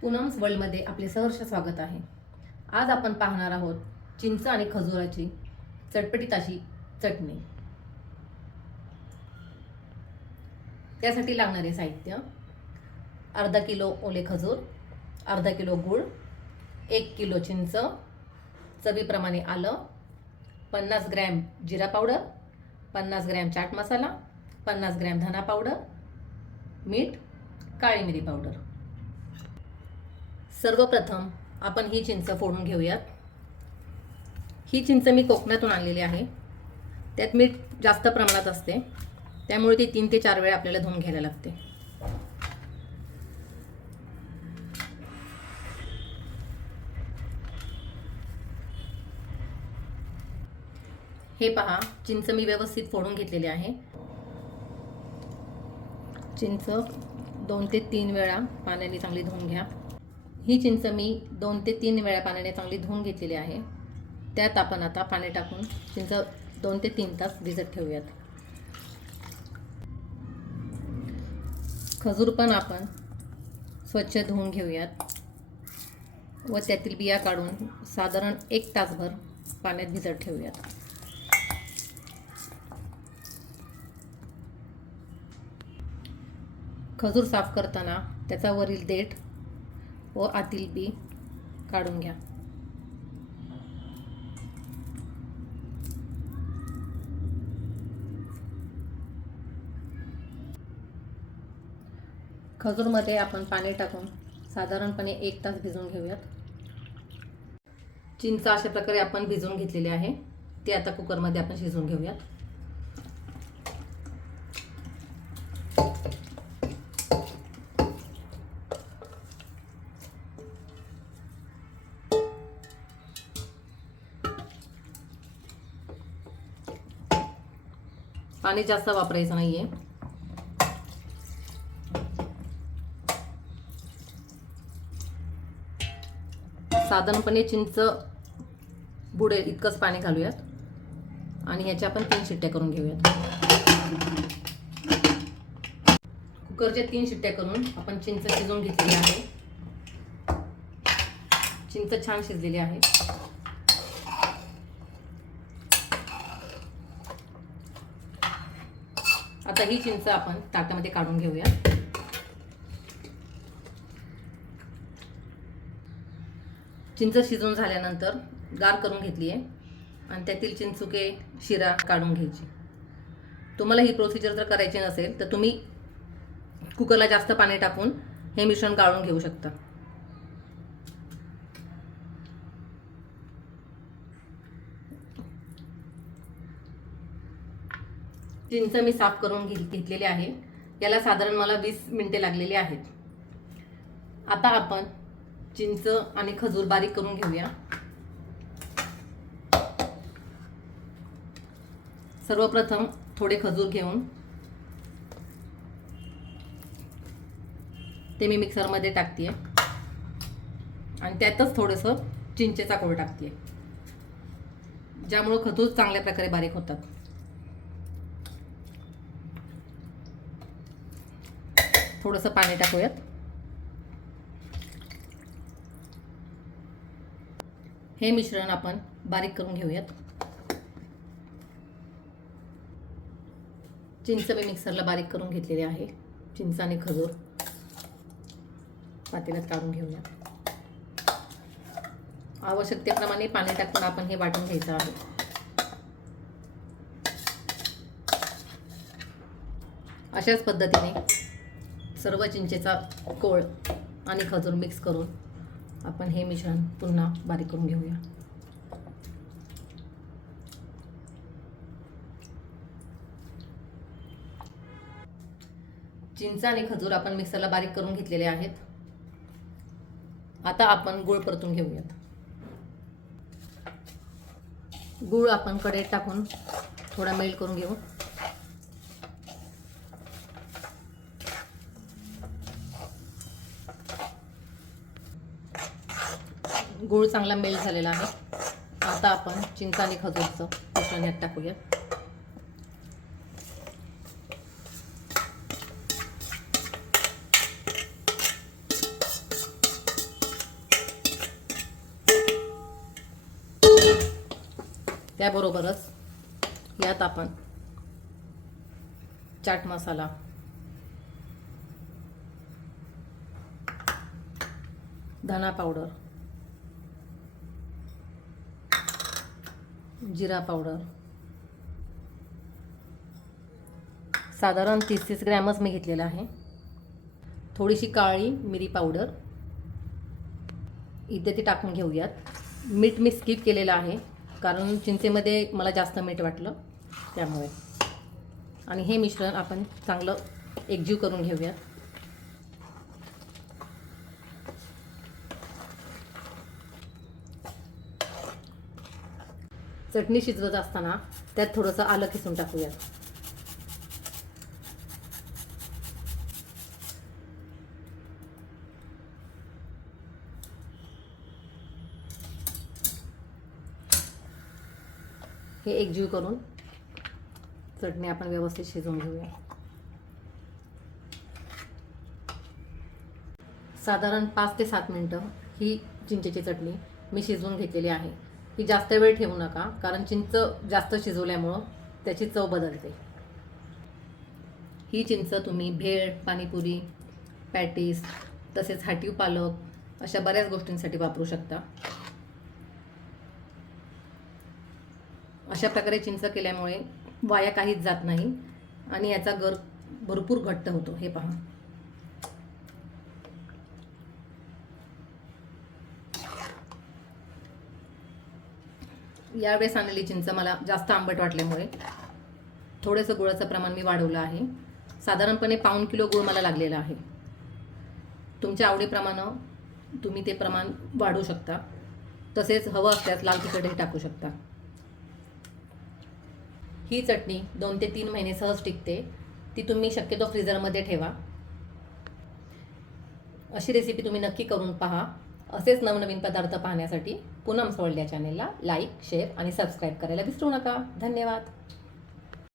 पूनम्स वर्ल्डमध्ये आपले सहर्ष स्वागत आहे. आज आपण पाहणार आहोत चिंच आणि खजुराची चटपटीत अशी चटणी. त्यासाठी लागणारे साहित्य अर्धा किलो ओले खजूर अर्धा किलो गूळ एक किलो चिंच चवीप्रमाणे आलं पन्नास ग्रॅम जिरा पावडर पन्नास ग्रॅम चाट मसाला पन्नास ग्रॅम धना पावडर मीठ काळी मिरी पावडर. सर्वप्रथम आपण ही चिंच फोडून घेऊयात. ही चिंच मी कोकणातून आणलेली आहे. त्यात मीठ जास्त प्रमाणात असते. त्यामुळे ती तीन ते चार वेळा आपल्याला धुवून घ्यायला लागते. हे पहा चिंच मी व्यवस्थित फोडून घेतलेली आहे. चिंच दोन ते तीन वेळा पाण्याने चांगली धुवून घ्या. ही चिंच मी दोन ते तीन वेळा पाण्याने चांगली धुवून घेतलेली आहे. त्यात आपण आता पाणी टाकून चिंच दोन ते तीन तास भिजत ठेवूयात. खजूर पण आपण स्वच्छ धुवून घेऊयात व त्यातील बिया काढून साधारण एक तासभर पाण्यात भिजत ठेवूयात. खजूर साफ करताना त्याचा वरील देठ व आतील बी काढून घ्या. खजूरमध्ये आपण पाणी टाकून साधारणपणे एक तास भिजवून घेऊयात. चिंच अशा प्रकारे आपण भिजवून घेतलेली आहे. ते आता कुकरमध्ये आपण शिजवून घेऊयात. पाणी जास्त वापरायचं नाही आहे साधारणपणे चिंच बुडेल इतकंच पाणी घालूयात. आणि ह्याच्या आपण तीन शिट्ट्या करून घेऊयात. कुकरच्या तीन शिट्ट्या करून आपण चिंच शिजवून घेतलेली आहे. चिंच छान शिजलेली आहे. आता ही चिंच आपण ताटामध्ये काढून घेऊया. चिंच शिजून झाल्यानंतर गार करून घेतली आहे. आणि त्यातील चिंचुके शिरा काढून घ्यायची. तुम्हाला ही प्रोसिजर जर करायची नसेल तर तुम्ही कुकरला जास्त पाणी टाकून हे मिश्रण गाळून घेऊ शकता. चिंच मी साफ करून घे घेतलेली आहे. याला साधारण मला वीस मिनिटे लागलेली आहेत. आता आपण चिंच आणि खजूर बारीक करून घेऊया. सर्वप्रथम थोडे खजूर घेऊन ते मी मिक्सरमध्ये टाकते आणि त्यातच थोडंसं चिंचेचा कोळ टाकते ज्यामुळं खजूर चांगल्या प्रकारे बारीक होतात. थोडंसं पाणी टाकूयात. हे मिश्रण आपण बारीक करून घेऊयात. चिंच मी मिक्सरला बारीक करून घेतलेली आहे. चिंच आणि खजूर पातेल्यात काढून घेऊया आवश्यकतेप्रमाणे पाणी टाकून आपण हे वाटून घ्यायचं आहे. अशाच पद्धतीने सर्व चिंचेचा कोळ आणि खजूर मिक्स करून आपण हे मिश्रण पुन्हा बारीक करून घेऊया. चिंच आणि खजूर आपण मिक्सरला बारीक करून घेतलेले आहेत. आता आपण गुळ परतून घेऊयात. गुळ आपण कढईत टाकून थोडा मेल्ट करून घेऊ. गूळ चांगला मेल्ट झालेला आहे. आता आपण चिंता आणि खजूरचं मिश्रण ह्यात टाकूया. त्याबरोबरच यात आपण चाट मसाला धना पावडर जिरा पावडर. साधारण तीस तीस ग्रॅमच मी घेतलेलं आहे. थोडीशी काळी मिरी पावडर. इथे ती टाकून घेऊयात. मीठ मी स्किप केलेलं आहे कारण चिंचेमध्ये मला जास्त मीठ वाटलं त्यामुळे. आणि हे मिश्रण आपण चांगलं एकजीव करून घेऊयात. चटणी शिजवत असताना त्यात थोडंसं आलं किसून टाकूयात. हे एकजीव करून चटणी आपण व्यवस्थित शिजवून घेऊया. साधारण पाच ते सात मिनटं ही चिंचेची चटणी मी शिजवून घेतलेली आहे. ही जास्त वेळ ठेवू नका कारण चिंच जास्त शिजवल्यामुळं त्याची चव बदलते. ही चिंच तुम्ही भेळ पाणीपुरी पॅटीस तसेच हाटीव पालक अशा बऱ्याच गोष्टींसाठी वापरू शकता. अशा प्रकारे चिंच केल्यामुळे वाया काहीच जात नाही आणि याचा गर भरपूर घट्ट होतो हे पहा. यावेळेस आणलेली चिंच मला जास्त आंबट वाटल्यामुळे थोडंसं गुळाचं प्रमाण मी वाढवलं आहे. साधारणपणे पाऊण किलो गुळ मला लागलेला आहे. तुमच्या आवडीप्रमाणे तुम्ही ते प्रमाण वाढवू शकता. तसेच हवं असल्यास लाल तिखटही टाकू शकता. ही चटणी दोन ते तीन महिने सहज टिकते. ती तुम्ही शक्यतो फ्रीझरमध्ये ठेवा. अशी रेसिपी तुम्ही नक्की करून पहा. असेच नवनवीन पदार्थ पाहण्यासाठी पूनम सोळ या चॅनेलला लाईक शेअर आणि सबस्क्राईब करायला विसरू नका. धन्यवाद.